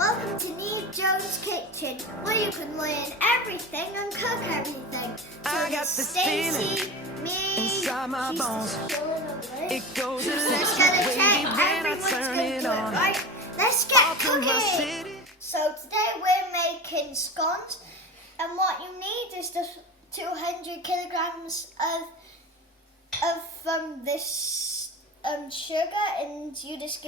Welcome to Neve Jones' Kitchen, where you can learn everything and cook everything. So I got this feeling inside my bones. It goes electric wavy when I turn it on. Right, let's get cooking. So today we're making scones, and what you need is just 200 kilograms of this sugar, and you just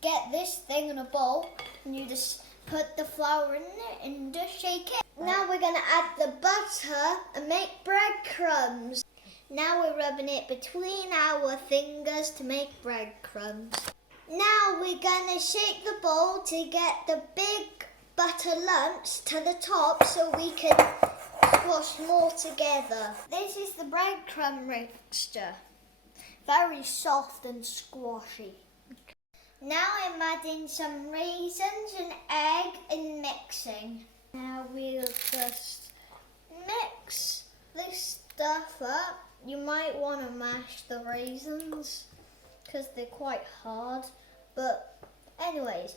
get this thing in a bowl, and you just put the flour in it and just shake it. Now we're going to add the butter and make breadcrumbs. Now we're rubbing it between our fingers to make breadcrumbs. Now we're going to shake the bowl to get the big butter lumps to the top so we can squash more together. This is the breadcrumb mixture. Very soft and squashy. Now I'm adding some raisins and egg and mixing. Now we'll just mix this stuff up. You might want to mash the raisins because they're quite hard. But anyways,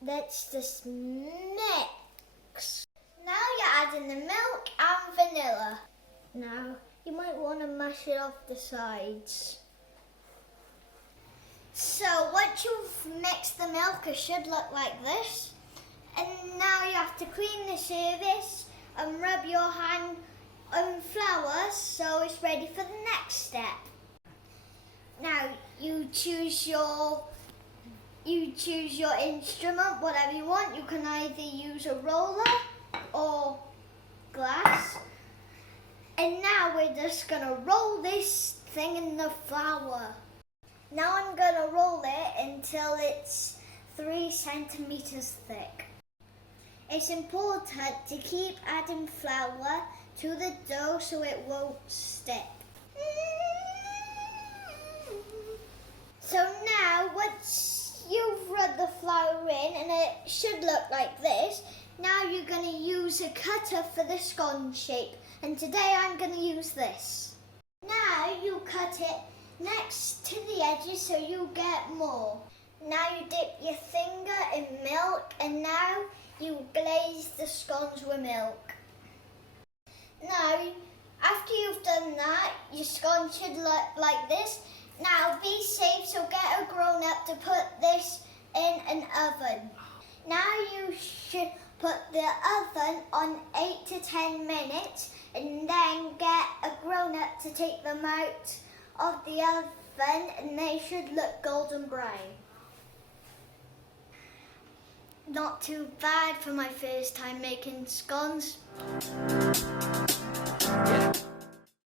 let's just mix. Now you're adding the milk and vanilla. Now you might want to mash it off the sides. So once you've mixed the milk, it should look like this. And now you have to clean the surface and rub your hand on flour so it's ready for the next step. Now you choose your instrument, whatever you want. You can either use a roller or glass. And now we're just gonna roll this thing in the flour. Now I'm going to roll it until it's 3 centimeters thick. It's important to keep adding flour to the dough so it won't stick. So now once you've rubbed the flour in and it should look like this, now you're going to use a cutter for the scone shape. And today I'm going to use this. Now you cut it next to the edges so you get more. Now you dip your finger in milk, and now you glaze the scones with milk. Now, after you've done that, your scones should look like this. Now be safe, so get a grown-up to put this in an oven. Now you should put the oven on 8 to 10 minutes, and then get a grown-up to take them out of the oven, and they should look golden brown. Not too bad for my first time making scones.